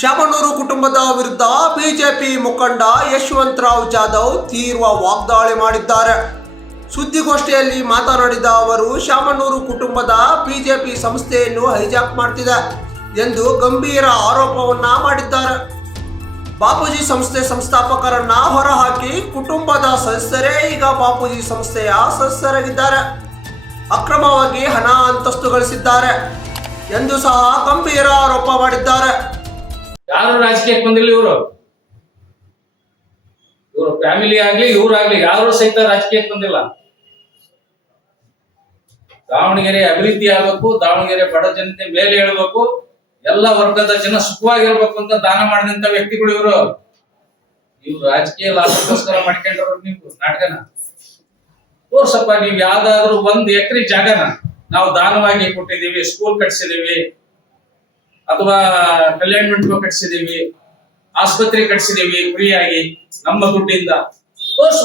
ಶಾಮನೂರು ಕುಟುಂಬದ ವಿರುದ್ಧ ಬಿಜೆಪಿ ಮುಖಂಡ ಯಶವಂತರಾವ್ ಜಾಧವ್ ತೀವ್ರ ವಾಗ್ದಾಳಿ ಮಾಡಿದ್ದಾರೆ. ಸುದ್ದಿಗೋಷ್ಠಿಯಲ್ಲಿ ಮಾತನಾಡಿದ ಅವರು, ಶಾಮನೂರು ಕುಟುಂಬದ ಬಿಜೆಪಿ ಸಂಸ್ಥೆಯನ್ನು ಹೈಜಾಕ್ ಮಾಡ್ತಿದೆ ಎಂದು ಗಂಭೀರ ಆರೋಪವನ್ನ ಮಾಡಿದ್ದಾರೆ. ಬಾಪೂಜಿ ಸಂಸ್ಥೆ ಸಂಸ್ಥಾಪಕರನ್ನ ಹೊರಹಾಕಿ ಕುಟುಂಬದ ಸದಸ್ಯರೇ ಈಗ ಬಾಪೂಜಿ ಸಂಸ್ಥೆಯ ಸದಸ್ಯರಾಗಿದ್ದಾರೆ, ಅಕ್ರಮವಾಗಿ ಹಣ ಅಂತಸ್ತು ಗಳಿಸಿದ್ದಾರೆ ಎಂದು ಸಹ ಗಂಭೀರ ಆರೋಪ ಮಾಡಿದ್ದಾರೆ. ಯಾರು ರಾಜಕೀಯಕ್ಕೆ ಬಂದಿಲ್ಲ. ಇವರು ಫ್ಯಾಮಿಲಿ ಆಗ್ಲಿ ಇವರಾಗ್ಲಿ ಯಾರು ಸಹಿತ ರಾಜಕೀಯಕ್ಕೆ ಬಂದಿಲ್ಲ. ದಾವಣಗೆರೆ ಅಭಿವೃದ್ಧಿ ಆಗ್ಬೇಕು, ದಾವಣಗೆರೆ ಬಡ ಜನತೆ ಮೇಲೆ ಹೇಳ್ಬೇಕು, ಎಲ್ಲ ವರ್ಗದ ಜನ ಸುಖವಾಗಿರ್ಬೇಕು ಅಂತ ದಾನ ಮಾಡಿದಂತ ವ್ಯಕ್ತಿಗಳು ಇವರು ರಾಜಕೀಯ ಲಾಭಕ್ಕೋಸ್ಕರ ಮಾಡ್ಕೊಂಡ್ರು. ನೀವು ನಾಟಕನ ತೋರ್ಸಪ್ಪ, ನೀವ್ ಯಾವ್ದಾದ್ರು 1 ಎಕರೆ ಜಾಗನ ನಾವು ದಾನವಾಗಿ ಕೊಟ್ಟಿದ್ದೀವಿ, ಸ್ಕೂಲ್ ಕಟ್ಸಿದೀವಿ, ಅಥವಾ ಕಲ್ಯಾಣ ಮಂಟಪ ಕಟ್ಸಿದೀವಿ, ಆಸ್ಪತ್ರೆ ಕಟ್ಸಿದೀವಿ ಫ್ರೀಯಾಗಿ ನಮ್ಮ ದುಡ್ಡಿಂದ,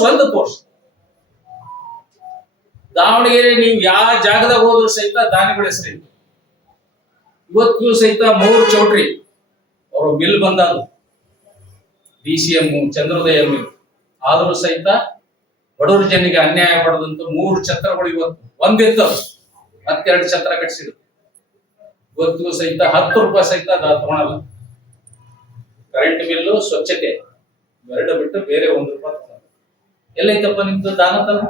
ಒಂದು ತೋರ್ಸ್. ದಾವಣಗೆರೆ ನೀವು ಯಾವ ಜಾಗದಾಗ ಹೋದ್ರು ಸಹಿತ ದಾನಿಗಳ ಹೆಸರಿ. ಇವತ್ತು ಸಹಿತ 3 ಚೌಟ್ರಿ ಅವರು ಮಿಲ್ ಬಂದದು, DCM ಚಂದ್ರೋದಯ ಮಿಲ್. ಆದ್ರೂ ಸಹಿತ ಬಡವರು ಜನಿಗೆ ಅನ್ಯಾಯ ಪಡೆದಂತ 3 ಛತ್ರಗಳು ಇವತ್ತು ಒಂದಿತ್ತು, 12 ಛತ್ರ ಕಟ್ಸಿದ್ರು. ಇವತ್ತು ಸಹಿತ 10 ರೂಪಾಯಿ ಸಹಿತ ತಗೊಳಲ್ಲ. ಕರೆಂಟ್ ಬಿಲ್ಲು, ಸ್ವಚ್ಛತೆ ಎರಡು ಬಿಟ್ಟು ಬೇರೆ 1 ರೂಪಾಯಿ ತಗೊಳಲ್ಲ. ಎಲ್ಲೈತಪ್ಪ ನಿಮ್ದು ದಾನ ತನ?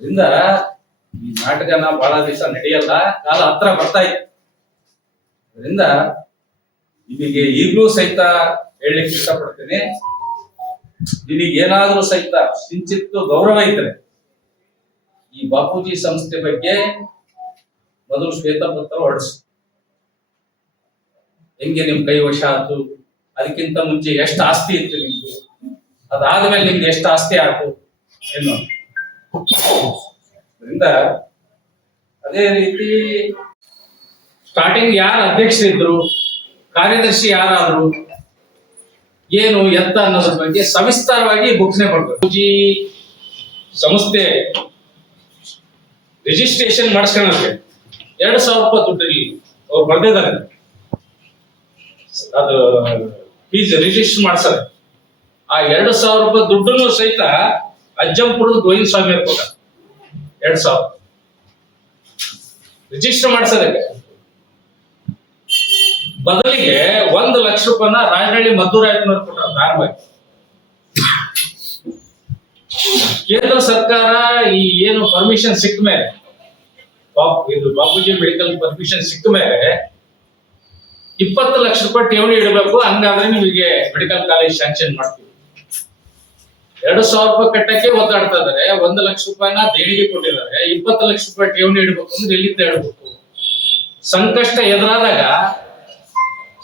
ಇದರಿಂದ ಈ ನಾಟಕನ ಬಹಳ ದಿವಸ ನಡೆಯಲ್ಲ, ಕಾಲ ಹತ್ರ ಬರ್ತಾ ಇತ್ತು. ಅದರಿಂದ ನಿಮಗೆ ಈಗಲೂ ಸಹಿತ ಹೇಳಲಿಕ್ಕೆ ಇಷ್ಟಪಡ್ತೇನೆ, ನಿನಗೆ ಏನಾದ್ರೂ ಸಹಿತ ಕಿಂಚಿತ್ತು ಗೌರವ ಇದ್ರೆ ಈ ಬಾಪೂಜಿ ಸಂಸ್ಥೆ ಬಗ್ಗೆ ಮೊದಲು ಶ್ವೇತಪತ್ರ ಹೊರಡಿಸು. ಹೆಂಗೆ ನಿಮ್ ಕೈ ವಶ ಆಯ್ತು, ಅದಕ್ಕಿಂತ ಮುಂಚೆ ಎಷ್ಟು ಆಸ್ತಿ ಇತ್ತು ನಿಮ್ದು, ಅದಾದ್ಮೇಲೆ ನಿಮ್ಗೆ ಎಷ್ಟು ಆಸ್ತಿ ಆಯ್ತು ಏನು. ಅದರಿಂದ ಅದೇ ರೀತಿ ಸ್ಟಾರ್ಟಿಂಗ್ ಯಾರು ಅಧ್ಯಕ್ಷರಿದ್ರು, ಕಾರ್ಯದರ್ಶಿ ಯಾರಾದ್ರು, ಏನು ಎತ್ತ ಅನ್ನೋದ್ರ ಬಗ್ಗೆ ಸವಿಸ್ತಾರವಾಗಿ ಬುಕ್ಸ್ನೇ ಕೊಡ್ಬೇಕು. ಬಾಪೂಜಿ ಸಂಸ್ಥೆ ರಿಜಿಸ್ಟ್ರೇಷನ್ ಮಾಡಿಸ್ಕೊಳ್ಳೋಕೆ 2,000 ರೂಪಾಯಿ ದುಡ್ಡು ಅವ್ರು ಬರ್ದಿದ್ದಾರೆ. ಅದು ಫೀಸ್ ರಿಜಿಸ್ಟರ್ ಮಾಡ್ತಾರೆ. ಆ 2,000 ರೂಪಾಯಿ ದುಡ್ಡನ್ನು ಸಹಿತ ಅಜ್ಜಂಪುರದ ಗೋವಿಂದ ಸ್ವಾಮಿ ಕೊಟ್ಟ. 2,000 ರಿಜಿಸ್ಟರ್ ಮಾಡ್ಸೋದಕ್ಕೆ. ಬದಲಿಗೆ 1 ಲಕ್ಷ ರೂಪಾಯಿನ ರಾಜನಹಳ್ಳಿ ಮದ್ದೂರಾಯಪ್ಪನವ್ರು ಕೊಟ್ಟ ದಾನವಾಗಿ. ಕೇಂದ್ರ ಸರ್ಕಾರ ಈ ಏನು ಪರ್ಮಿಷನ್ ಸಿಕ್ಕ ಮೇಲೆ, ಇದು ಬಾಪೂಜಿ ಮೆಡಿಕಲ್ ಪರ್ಮಿಷನ್ ಸಿಕ್ಕ ಮೇಲೆ 20 ಲಕ್ಷ ರೂಪಾಯಿ ಠೇವಣಿ ಇಡಬೇಕು, ಹಂಗಾದ್ರೆ ನಿಮಗೆ ಮೆಡಿಕಲ್ ಕಾಲೇಜ್ ಸ್ಯಾಂಕ್ಷನ್ ಮಾಡ್ತೀವಿ. 2,000 ರೂಪಾಯಿ ಕಟ್ಟಕ್ಕೆ ಒದ್ದಾಡ್ತಾ ಇದಾರೆ. 1 ಲಕ್ಷ ರೂಪಾಯಿನ ದೇಣಿಗೆ ಕೊಟ್ಟಿದ್ದಾರೆ. 20 ಲಕ್ಷ ರೂಪಾಯಿ ಠೇವಣಿ ಇಡಬೇಕು ಅಂದ್ರೆ ಎಲ್ಲಿಂದ ಇಡಬೇಕು? ಸಂಕಷ್ಟ ಎದುರಾದಾಗ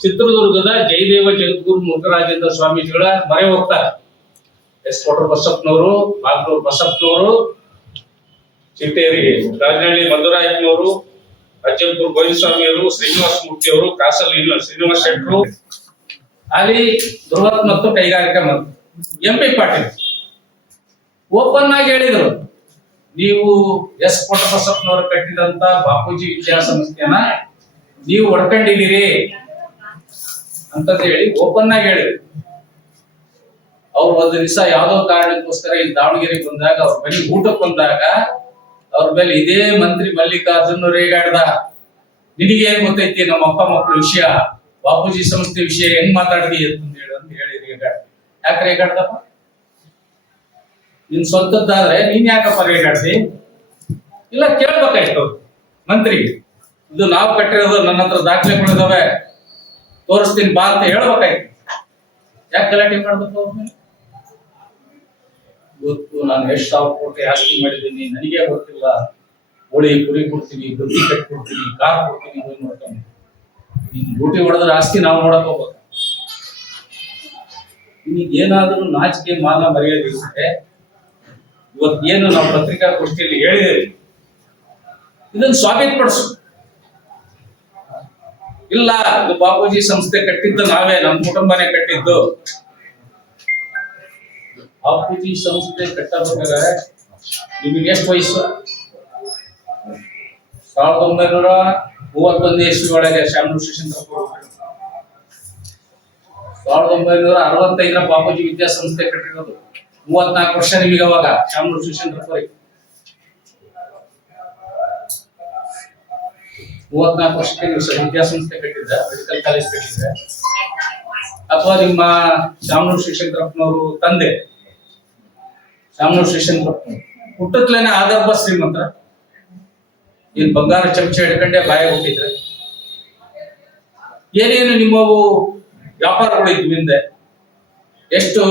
ಚಿತ್ರದುರ್ಗದ ಜಯದೇವ ಜಗದ್ಗುರು ಮುರುಘರಾಜೇಂದ್ರ ಸ್ವಾಮೀಜಿಗಳ ಮರೆ ಹೋಗ್ತಾರೆ. ಎಸ್ ಕೋಟರ್ ಬಸಪ್ಪನವರು, ಬಾಗ್ಲೂರು ಬಸಪ್ಪನವರು, ಚಿಟ್ಟೇರಿ ರಾಜನಹಳ್ಳಿ ಮಧುರಾಯಪ್ಪನವರು, ಅಜ್ಜಂಪುರ ಗೋವಿಂದ ಸ್ವಾಮಿಯವರು, ಶ್ರೀನಿವಾಸ ಮೂರ್ತಿ ಅವರು, ಕಾಸಲ್ ಶ್ರೀನಿವಾಸ ಶೆಟ್ಟರು, ಅಲ್ಲಿ ಬೃಹತ್ ಮತ್ತು ಕೈಗಾರಿಕಾ ಮಂತ್ರಿ MP ಪಾಟೀಲ್ ಓಪನ್ ಆಗಿ ಹೇಳಿದ್ರು, ನೀವು ಎಸ್ ಕೋಟರ್ ಬಸಪ್ಪನವರು ಕಟ್ಟಿದಂತ ಬಾಪೂಜಿ ವಿದ್ಯಾಸಂಸ್ಥೆನ ನೀವು ಹೊಡ್ಕೊಂಡಿದ್ದೀರಿ ಅಂತ ಹೇಳಿ ಓಪನ್ ಆಗಿ ಹೇಳಿದ್ರು. ಅವ್ರು ಒಂದು ದಿವಸ ಯಾವ್ದೋ ಕಾರಣಕ್ಕೋಸ್ಕರ ಇಲ್ಲಿ ದಾವಣಗೆರೆಗೆ ಬಂದಾಗ, ಅವ್ರ ಮನೆಗೆ ಊಟಕ್ಕೆ ಬಂದಾಗ ಅವ್ರ ಮೇಲೆ ಇದೇ ಮಂತ್ರಿ ಮಲ್ಲಿಕಾರ್ಜುನ್ ರೇಗಾಡ್ದ. ನಿನಗೆ ಏನ್ ಗೊತ್ತೈತಿ ನಮ್ಮ ಅಪ್ಪ ಮಕ್ಕಳ ವಿಷಯ, ಬಾಪೂಜಿ ಸಂಸ್ಥೆ ವಿಷಯ ಹೆಂಗ್ ಮಾತಾಡ್ದಿ ಅಂತ ಹೇಳಿ ರೇಗಾಡ್. ಯಾಕೆ ರೇಗಾಡ್ದಪ್ಪ? ನಿನ್ ಸ್ವಂತದ್ದಾದ್ರೆ ನೀನ್ ಯಾಕಪ್ಪ ರೇಗಾಡ್ದಿ? ಇಲ್ಲ ಕೇಳ್ಬೇಕಾಯ್ತು ಮಂತ್ರಿಗೆ, ಇದು ನಾವು ಕಟ್ಟಿರೋದು, ನನ್ನ ಹತ್ರ ದಾಖಲೆಗಳಿದಾವೆ, ತೋರಿಸ್ತೀನಿ ಬಾ ಅಂತ ಹೇಳ್ಬೇಕಾಯ್ತು. ಯಾಕೆ ಗಲಾಟೆ ಮಾಡ್ಬೇಕು ಅವ್ರ ಮೇಲೆ? ಇವತ್ತು ನಾನು ಎಷ್ಟು 1,000 ಕೋಟಿ ಆಸ್ತಿ ಮಾಡಿದ್ದೀನಿ ನನಗೆ ಗೊತ್ತಿಲ್ಲ, ಕೋಳಿ ಕುರಿ ಕೊಡ್ತೀನಿ, ಬುದ್ಧಿ ಕಟ್ಕೊಡ್ತೀನಿ, ಕಾರ್ ಕೊಡ್ತೀನಿ, ನೋಡ್ತಾನೆ. ನೀನ್ ಡ್ಯೂಟಿ ಹೊಡೆದ್ರೆ ಆಸ್ತಿ ನಾವು ನೋಡಕ್ ಹೋಗ್ಬೇಕು. ನಿನಗೆ ಏನಾದ್ರೂ ನಾಚಿಕೆ ಮಾನ ಮರ್ಯಾದೆ ಇವತ್ತು ಏನು ನಾವು ಪತ್ರಿಕಾಗೋಷ್ಠಿಯಲ್ಲಿ ಹೇಳಿದೇವೆ, ಇದನ್ನು ಸಾಬೀತುಪಡಿಸು. ಇಲ್ಲ, ಇದು ಬಾಪೂಜಿ ಸಂಸ್ಥೆ ಕಟ್ಟಿದ್ದು ನಾವೇ, ನಮ್ಮ ಕುಟುಂಬನೇ ಕಟ್ಟಿದ್ದು. ಬಾಪೂಜಿ ಸಂಸ್ಥೆ ಕಟ್ಟಬೇಕಾದ್ರೆ ನಿಮಗೆ ಎಷ್ಟು ವಯಸ್ಸು? 1900 31 ಇಸ್ವಿ ಒಳಗೆ ಶಾಮನೂರು ಶಿಶುಂತರಪ್ಪ 1965 ಬಾಪೂಜಿ ವಿದ್ಯಾಸಂಸ್ಥೆ ಕಟ್ಟಿರೋದು. 34 ವರ್ಷ ನಿಮಗೆ ಅವಾಗ ಶಾಮನೂರು ಶಿಶುಂತರಪ್ಪರಿಗೆ 34 ವರ್ಷಕ್ಕೆ ನೀವು ವಿದ್ಯಾಸಂಸ್ಥೆ ಕಟ್ಟಿದ್ರೆ, ಮೆಡಿಕಲ್ ಕಾಲೇಜ್ ಕಟ್ಟಿದ್ರೆ, ಅಥವಾ ನಿಮ್ಮ ಶಾಮನೂರು ಶಿಶುಂತರಪ್ಪನವರು ತಂದೆ ಶಾಮನೂರು ಶಿಶುಂತರಪ್ಪ ಹುಟ್ಟತ್ಲೇನೆ ಆದರ್ಭ ಶ್ರೀಮಂತರ, ಏನ್ ಬಂಗಾರ ಚಮಚ ಹಿಡ್ಕೊಂಡೆ ಬಾಯ ಹುಟ್ಟಿದ್ರೆ, ಏನೇನು ನಿಮ್ಮವು ವ್ಯಾಪಾರಗಳು ಇದ್ವು ಹಿಂದೆ, ಎಷ್ಟು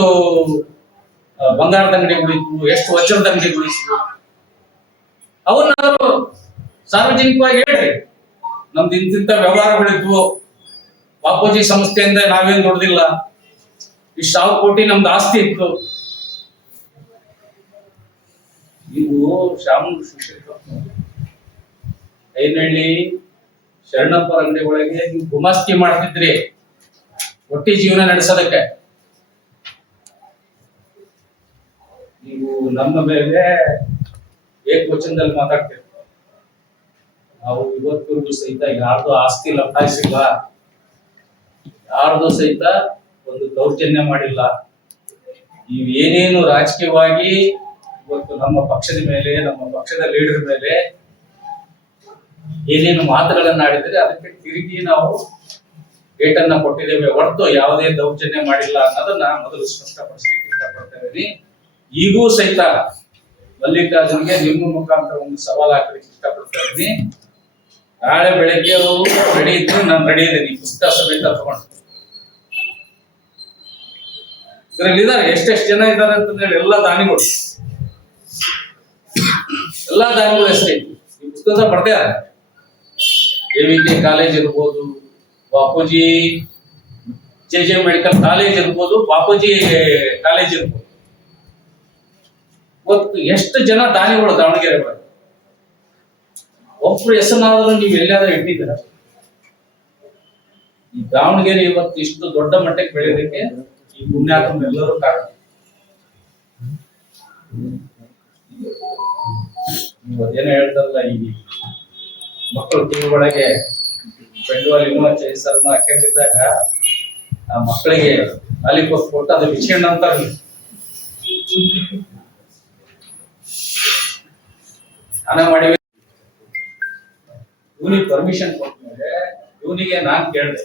ಬಂಗಾರದ ಅಂಗಡಿಗಳು ಇದ್ವು, ಎಷ್ಟು ವಜ್ರದ ಅಂಗಡಿಗಳು ಇದ್ವು, ಅವನ್ನಾದ್ರು ಸಾರ್ವಜನಿಕವಾಗಿ ಹೇಳ್ರಿ. ನಮ್ದು ಇಂತಿಂತ ವ್ಯವಹಾರಗಳಿದ್ವು, ಬಾಪೂಜಿ ಸಂಸ್ಥೆಯಿಂದ ನಾವೇನ್ ದುಡ್ದಿಲ್ಲ, ಇಷ್ಟು 1,000 ಕೋಟಿ ನಮ್ದು ಆಸ್ತಿ ಇತ್ತು. ನೀವು ಶಾಮನೂರು ಶಿಶುಂತರಪ್ಪ ಐನಹಳ್ಳಿ ಶರಣಪ್ಪರ ಅಂಗಡಿ ಒಳಗೆ ನೀವು ಗುಮಾಸ್ತಿ ಮಾಡ್ತಿದ್ರಿ ಒಟ್ಟಿ ಜೀವನ ನಡೆಸೋದಕ್ಕೆ. ನೀವು ನಮ್ಮ ಮೇಲೆ ಏಕವಚನದಲ್ಲಿ ಮಾತಾಡ್ತೀರಿ. ನಾವು ಇವತ್ತಿಗೂ ಸಹಿತ ಯಾರ್ದು ಆಸ್ತಿ ಲಭಾಯಿಸಿಲ್ಲ, ಯಾರ್ದು ಸಹಿತ ಒಂದು ದೌರ್ಜನ್ಯ ಮಾಡಿಲ್ಲ. ನೀವು ಏನೇನು ರಾಜಕೀಯವಾಗಿ ಇವತ್ತು ನಮ್ಮ ಪಕ್ಷದ ಮೇಲೆ, ನಮ್ಮ ಪಕ್ಷದ ಲೀಡರ್ ಮೇಲೆ ಏನೇನು ಮಾತುಗಳನ್ನ ಆಡಿದ್ರೆ ಅದಕ್ಕೆ ತಿರುಗಿ ನಾವು ಏಟನ್ನ ಕೊಟ್ಟಿದ್ದೇವೆ ಹೊರತು ಯಾವುದೇ ದೌರ್ಜನ್ಯ ಮಾಡಿಲ್ಲ ಅನ್ನೋದನ್ನ ಮೊದಲು ಸ್ಪಷ್ಟಪಡಿಸ್ಲಿಕ್ಕೆ ಇಷ್ಟಪಡ್ತೇವೆ. ಈಗೂ ಸಹಿತ ಮಲ್ಲಿಕಾರ್ಜುನ್ಗೆ ನಿಮ್ಮ ಮುಖಾಂತರ ಒಂದು ಸವಾಲು ಹಾಕಲಿಕ್ಕೆ ಇಷ್ಟಪಡ್ತಾ ಇದ್ದೀನಿ. ನಾಳೆ ಬೆಳಗ್ಗೆ ಅವರು ರೆಡಿ ಇದ್ರು, ನಾನು ರೆಡಿ ಇದ್ದೀನಿ ಪುಸ್ತಕ ಸಮೇತ ತಗೊಂಡು. ಇದ್ರಲ್ಲಿ ಇದ್ದಾರೆ, ಎಷ್ಟೆಷ್ಟು ಜನ ಇದ್ದಾರೆ ಅಂತಂದ್ರೆ ಎಲ್ಲ ದಾನಿಗಳು ಅಷ್ಟೇ ಈ ಪುಸ್ತಕ ಬರ್ತಾರೆ. AVK ಕಾಲೇಜ್ ಇರ್ಬೋದು, ಬಾಪೂಜಿ JJ ಮೆಡಿಕಲ್ ಕಾಲೇಜ್ ಇರ್ಬೋದು, ಬಾಪೂಜಿ ಕಾಲೇಜ್ ಇರ್ಬೋದು. ಇವತ್ತು ಎಷ್ಟು ಜನ ದಾನಿಗಳು ದಾವಣಗೆರೆ ಒಳಗೆ, ಒಬ್ರು ಹೆಸರನ್ನಾದ್ರೂ ನೀವು ಎಲ್ಲಾದ್ರೂ ಇಟ್ಟಿದ್ದೀರ? ಈ ದಾವಣಗೆರೆ ಇವತ್ತು ಇಷ್ಟು ದೊಡ್ಡ ಮಟ್ಟಕ್ಕೆ ಬೆಳೆಯೋದಕ್ಕೆ ಈ ಪುಣ್ಯಾತ್ಮ ಎಲ್ಲರೂ ಕಾರಣ. ನೀವು ಅದೇನೋ ಹೇಳ್ತಾರಲ್ಲ, ಈ ಮಕ್ಕಳು ಟಿವಿ ಒಳಗೆ ಬೆಂಡವಾಲ್ ಸರ್ನ ಹಾಕೊಂಡಿದ್ದಾಗ ಆ ಮಕ್ಕಳಿಗೆ ಲಾಲಿಪಾಪ್ ಕೊಟ್ಟು ಅದು ಬಿಚ್ಕೊಂಡ್ ಅಂತಾರ. ಸ್ನಾನ ಮಾಡಿ ಇವನಿಗೆ ಪರ್ಮಿಷನ್ ಕೊಟ್ಟ ಮೇಲೆ ಇವನಿಗೆ ನಾನು ಕೇಳಿದೆ,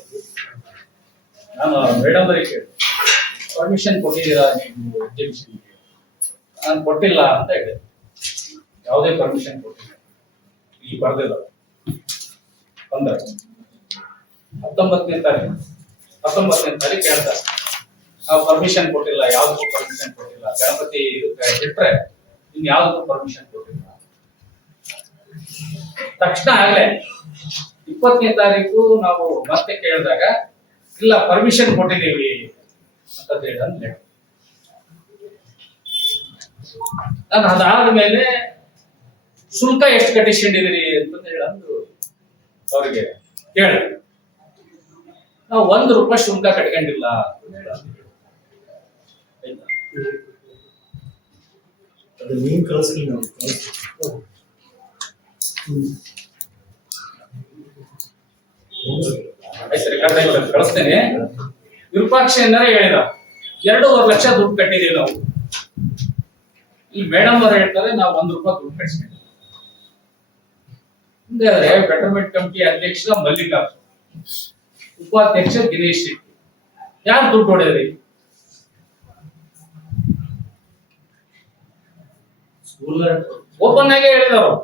ನಾನು ಮೇಡಮ್ ಅವರಿಗೆ ಕೇಳಿದೆ, ಪರ್ಮಿಷನ್ ಕೊಟ್ಟಿದ್ದೀರಾ ನೀವು ಎಕ್ಸಿಬಿಷನ್ಗೆ? ನಾನು ಕೊಟ್ಟಿಲ್ಲ ಅಂತ ಹೇಳಿದೆ. ಯಾವುದೇ ಪರ್ಮಿಷನ್ ಕೊಟ್ಟಿಲ್ಲ. ಈ ಬರ್ದಿಲ್ಲ ಅಂದ್ರೆ 19ನೇ ತಾರೀಕು ಹೇಳ್ತಾರೆ, ನಾವು ಪರ್ಮಿಷನ್ ಕೊಟ್ಟಿಲ್ಲ, ಯಾವ್ದಕ್ಕೂ ಪರ್ಮಿಷನ್ ಕೊಟ್ಟಿಲ್ಲ, ಗಣಪತಿ ಇದಕ್ಕೆ ಬಿಟ್ರೆ ಇನ್ ಯಾವ್ದಕ್ಕೂ ಪರ್ಮಿಷನ್ ಕೊಟ್ಟಿಲ್ಲ. ತಕ್ಷಣ ಆಗ್ಲೇ 20ನೇ ತಾರೀಕು ನಾವು ಮತ್ತೆ ಕೇಳಿದಾಗ ಇಲ್ಲ ಪರ್ಮಿಷನ್ ಕೊಟ್ಟಿದ್ದೀವಿ ಅಂತ ಹೇಳಿ. ನಾನು ಅದಾದ್ಮೇಲೆ ಶುಲ್ಕ ಎಷ್ಟು ಕಟ್ಟಿಸ್ಕೊಂಡಿದ್ದೀರಿ ಅಂತ ಹೇಳಂದು ಅವ್ರಿಗೆ ಕೇಳಿ, ನಾವು 1 ರೂಪಾಯಿ ಶುಲ್ಕ ಕಟ್ಕೊಂಡಿಲ್ಲ ಅಂತ ಹೇಳ. ಕಳಿಸ್ತೇನೆ. ವಿರೂಪಾಕ್ಷ ಎಂದರೆ ಹೇಳಿದ 2.5 ಲಕ್ಷ ದುಡ್ಡು ಕಟ್ಟಿದೀವಿ ನಾವು. ಇಲ್ಲಿ ಮೇಡಮ್ ಅವರು ಹೇಳ್ತಾರೆ ನಾವು 1 ರೂಪಾಯಿ ದುಡ್ಡು ಕಟ್ಟಿಸ್ತೀವಿ. ಬೆಟರ್ಮೆಂಟ್ ಕಮಿಟಿ ಅಧ್ಯಕ್ಷ ಮಲ್ಲಿಕಾರ್ಜುನ್, ಉಪಾಧ್ಯಕ್ಷ ದಿನೇಶ್ ಶೆಟ್ಟಿ. ಯಾರು ದುಡ್ಡು ಹೊಡೆದ್ರಿ? ಓಪನ್ ಆಗಿ ಹೇಳಿದವರು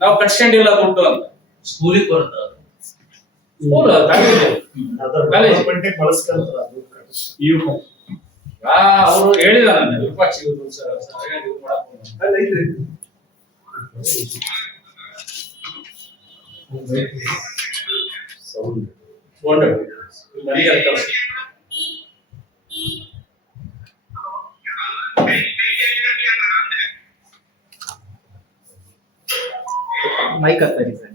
ನಾವು ಕಟ್ಸ್ಕೊಂಡಿಲ್ಲ ದುಡ್ಡು ಅಂತ. ಸ್ಕೂಲಿಗೆ ಬರ್ತಾರೆ, ಅವರು ಹೇಳಿದ ನನ್ನ ವಿಪಕ್ಷ ಮೈಕ್ ಹತ್ತರಿ ಸರ್.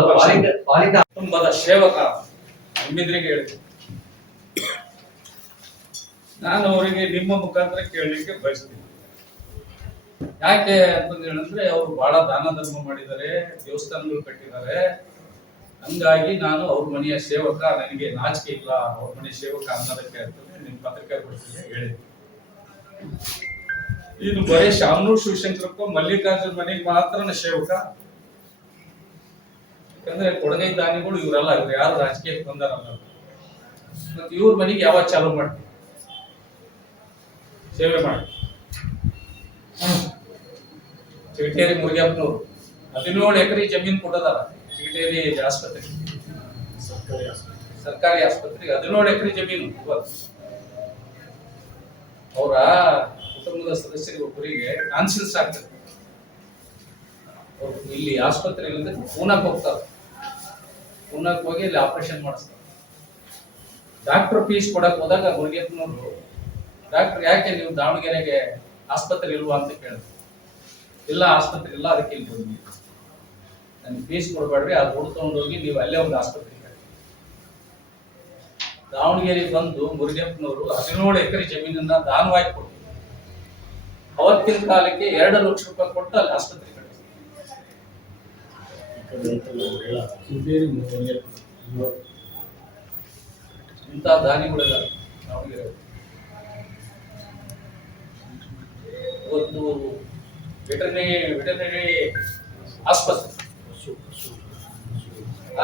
ಕುಟುಂಬದ ಸೇವಕ ನಿಮ್ಮೆದುರಿಗೆ ಹೇಳಿದೆ. ನಾನು ಅವರಿಗೆ ನಿಮ್ಮ ಮುಖಾಂತರ ಕೇಳಲಿಕ್ಕೆ ಬಯಸ್ತೀನಿ. ಯಾಕೆ ಅಂತಂದು ಹೇಳಿದ್ರೆ ಅವರು ಬಹಳ ದಾನ ಧರ್ಮ ಮಾಡಿದ್ದಾರೆ, ದೇವಸ್ಥಾನಗಳು ಕಟ್ಟಿದ್ದಾರೆ. ಹಂಗಾಗಿ ನಾನು ಅವ್ರ ಮನೆಯ ಸೇವಕ, ನನಗೆ ನಾಚಿಕೆ ಇಲ್ಲ ಅವ್ರ ಮನೆಯ ಸೇವಕ ಅನ್ನೋದಕ್ಕೆ ಅಂತಂದ್ರೆ ನಿಮ್ ಪತ್ರಿಕಾಗೋಷ್ಠಿಗೆ ಹೇಳಿದೆ. ಇದು ಬರೀ ಶಾಮನೂರು ಶಿವಶಂಕರಪ್ಪ ಮಲ್ಲಿಕಾರ್ಜುನ್ ಮನೆಗೆ ಮಾತ್ರ ಸೇವಕ. ಯಾಕಂದ್ರೆ ಕೊಡಗೈ ದಾನಿಗಳು ಇವರೆಲ್ಲ, ಇವ್ರು ಯಾರು ರಾಜಕೀಯಕ್ಕೆ ಬಂದಾರಲ್ಲ. ಮತ್ತೆ ಇವ್ರ ಮನೆಗೆ ಯಾವಾಗ ಚಾಲು ಮಾಡ್ತೀವಿ ಸೇವೆ ಮಾಡಿ. ಚಿಗಟೇರಿ ಮುರುಗಪ್ಪನವರು 17 ಎಕರೆ ಜಮೀನು ಕೊಟ್ಟದಾರ ಚಿಗಟೇರಿ ಆಸ್ಪತ್ರೆ, ಸರ್ಕಾರಿ ಆಸ್ಪತ್ರೆಗೆ 17 ಎಕರೆ ಜಮೀನು. ಅವರ ಕುಟುಂಬದ ಸದಸ್ಯರಿಗೆ ಒಬ್ಬರಿಗೆ ಕಾನ್ಸಿಲ್ಸ್ ಆಗ್ತದೆ. ಅವ್ರು ಇಲ್ಲಿ ಆಸ್ಪತ್ರೆಯಲ್ಲಿ ಪೂನಾಕ್ ಹೋಗ್ತಾರೆ. ಪೂನಾಕ್ ಹೋಗಿ ಇಲ್ಲಿ ಆಪರೇಷನ್ ಮಾಡಿಸ್ತಾರೆ. ಡಾಕ್ಟರ್ ಫೀಸ್ ಕೊಡಕ್ ಹೋದಾಗ ಮುರುಗಪ್ಪನವರು, ಡಾಕ್ಟರ್ ಯಾಕೆ ನೀವು ದಾವಣಗೆರೆಗೆ ಆಸ್ಪತ್ರೆ ಇಲ್ವಾ ಅಂತ ಕೇಳಿದ್ರು. ಇಲ್ಲ ಆಸ್ಪತ್ರೆ ಇಲ್ಲ, ಅದಕ್ಕೆ ಇಲ್ಲಿ ಬಂದ್ವಿ. ನನ್ಗೆ ಫೀಸ್ ಕೊಡ್ಬೇಡ್ರಿ, ಅದು ದುಡ್ಡು ತಗೊಂಡೋಗಿ ನೀವು ಅಲ್ಲೇ ಒಂದು ಆಸ್ಪತ್ರೆಗೆ. ದಾವಣಗೆರೆಗೆ ಬಂದು ಮುರುಗಪ್ಪನವರು 17 ಎಕರೆ ಜಮೀನನ್ನ ದಾನವಾಗಿ ಕೊಟ್ಟು ಅವತ್ತಿನ ಕಾಲಕ್ಕೆ 2 ಲಕ್ಷ ರೂಪಾಯಿ ಕೊಟ್ಟು ಅಲ್ಲಿ ಆಸ್ಪತ್ರೆ ಇಂಥ ದಾನಿಗಳಿದ್ದಾರೆ ದಾವಣಗೆರೆ. ಒಂದು ವೆಟರ್ನರಿ ಆಸ್ಪತ್ರೆ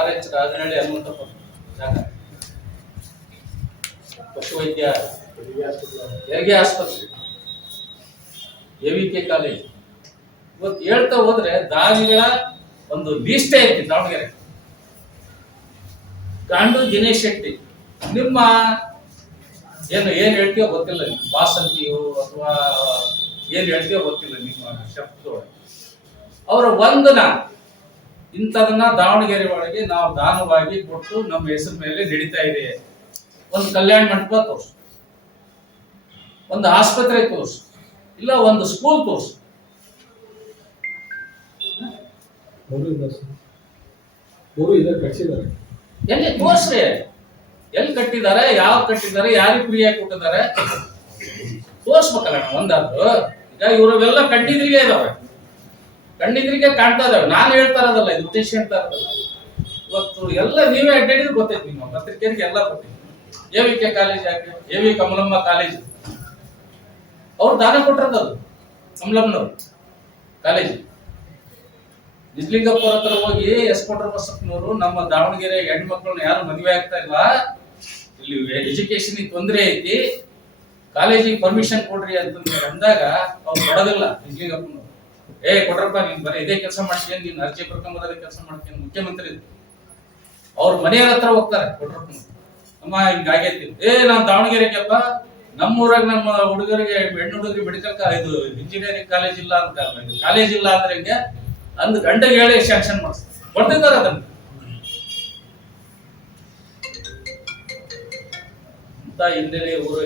RH ರಾಜನಹಳ್ಳಿ ಹನುಮಂತಪ್ಪ ಜಾಗ, ಪಶುವೈದ್ಯ ಹೆರಿಗೆ ಆಸ್ಪತ್ರೆ, AVK ಕಾಲೇಜ್. ಇವತ್ತು ಹೇಳ್ತಾ ಹೋದ್ರೆ ದಾನಿಗಳ ಒಂದು ಲೀಸ್ಟೇ ಐತಿ ದಾವಣಗೆರೆ. ಕಾಂಡು ದಿನೇಶ್ ಶೆಟ್ಟಿ, ನಿಮ್ಮ ಏನ್ ಹೇಳ್ತೀವೋ ಗೊತ್ತಿಲ್ಲ, ಬಾಸ್ ಅಂತೀವೋ ಅಥವಾ ಏನ್ ಹೇಳ್ತೀವೋ ಗೊತ್ತಿಲ್ಲ ನಿಮ್ಮ ಶಬ್ದ. ಅವರ ವಂದನ ಇಂಥದನ್ನ ದಾವಣಗೆರೆ ಒಳಗೆ ನಾವು ದಾನವಾಗಿ ಕೊಟ್ಟು ನಮ್ಮ ಹೆಸರು ಮೇಲೆ ನಡೀತಾ ಇದೆ. ಒಂದು ಕಲ್ಯಾಣ ಮಂಟಪ ತೋರ್ಸು, ಒಂದು ಆಸ್ಪತ್ರೆ ತೋರ್ಸು, ಇಲ್ಲ ಒಂದು ಸ್ಕೂಲ್ ತೋರ್ಸು. ಎಲ್ಲಿ ತೋರ್ಸ್ರಿ, ಎಲ್ಲಿ ಕಟ್ಟಿದ್ದಾರೆ, ಯಾವ ಕಟ್ಟಿದ್ದಾರೆ, ಯಾರಿಗೆ ಫ್ರೀಯಾಗಿ ಕೊಟ್ಟಿದ್ದಾರೆ ತೋರ್ಸ್ಬೇಕಲ್ಲ. ಒಂದಾದ್ರು ಈಗ ಇವ್ರವೆಲ್ಲ ಕಣ್ಣಿದ್ರಿಗೆ ಇದಾವೆ, ಕಣ್ಣಿದ್ರಿಗೆ ಕಾಣ್ತಾ ಇದಾವೆ. ನಾನು ಹೇಳ್ತಾ ಇರೋದಲ್ಲ, ಇದು ಉದ್ದೇಶ ಹೇಳ್ತಾ ಇರೋದಲ್ಲ. ಇವತ್ತು ಎಲ್ಲ ನೀವೇ ಅಡ್ಡಾಡಿದ್ರೆ ಗೊತ್ತೈತಿ, ನಿಮ್ಮ ಪತ್ರಿಕೆಗೆ ಎಲ್ಲ ಗೊತ್ತೈತಿ. AVK ಕಾಲೇಜ್ ಯಾಕೆ, AV ಕಮಲಮ್ಮ ಕಾಲೇಜ್ ಅವ್ರು ದಾನ ಕೊಟ್ಟಿರೋದು. ಕಮಲಮ್ಮನವ್ರು ಕಾಲೇಜ್ ನಿಜಲಿಂಗಪ್ಪರ ಹತ್ರ ಹೋಗಿ S. ಬಸಪ್ಪನವರು, ನಮ್ಮ ದಾವಣಗೆರೆ ಹೆಣ್ಮಕ್ಳನ್ನ ಯಾರು ಮದುವೆ ಆಗ್ತಾ ಇಲ್ಲ, ಇಲ್ಲಿ ಎಜುಕೇಶನ್ ತೊಂದರೆ ಐತಿ, ಕಾಲೇಜಿಗೆ ಪರ್ಮಿಷನ್ ಕೊಡ್ರಿ ಅಂತಂದ್ರೆ ಅಂದಾಗ ಅವ್ರು ಕೊಡೋದಿಲ್ಲ. ನಿಜಲಿಂಗಪ್ಪನವರು ಕೊಡ್ರಪ್ಪ, ನೀನ್ ಬರೀ ಇದೇ ಕೆಲಸ ಮಾಡ್ತೀನಿ, ನೀನ್ ಅರ್ಜಿ ಬರ್ಕೊಂಬೋದೇ ಕೆಲಸ ಮಾಡ್ತೀನಿ. ಮುಖ್ಯಮಂತ್ರಿ ಅವ್ರ ಮನೆಯವ್ರ ಹತ್ರ ಹೋಗ್ತಾರೆ. ಕೊಡ್ರಪ್ಪನವರು, ಅಮ್ಮ ಹಿಂಗಾಗೈತಿ, ನಾನ್ ದಾವಣಗೆರೆಗೆಪ್ಪ, ನಮ್ಮೂರಾಗ ನಮ್ಮ ಹುಡುಗರಿಗೆ, ಹೆಣ್ಣು ಹುಡುಗರಿಗೆ ಮೆಡಿಕಲ್ ಇದು ಇಂಜಿನಿಯರಿಂಗ್ ಕಾಲೇಜ್ ಇಲ್ಲ ಅಂತ, ಕಾಲೇಜ್ ಇಲ್ಲ ಅಂದ್ರೆ ಹಿಂಗೆ ಅಂದ್ ಗಂಟೆಗೆ ಹೇಳಿ ಸ್ಯಾಂಕ್ಷನ್ ಮಾಡಿಸ್ತಾರೆ, ಕೊಡ್ತಿದ್ದಾರೆ ಅದನ್ನ. ಅಂತ ಹಿನ್ನೆಲೆ ಊರು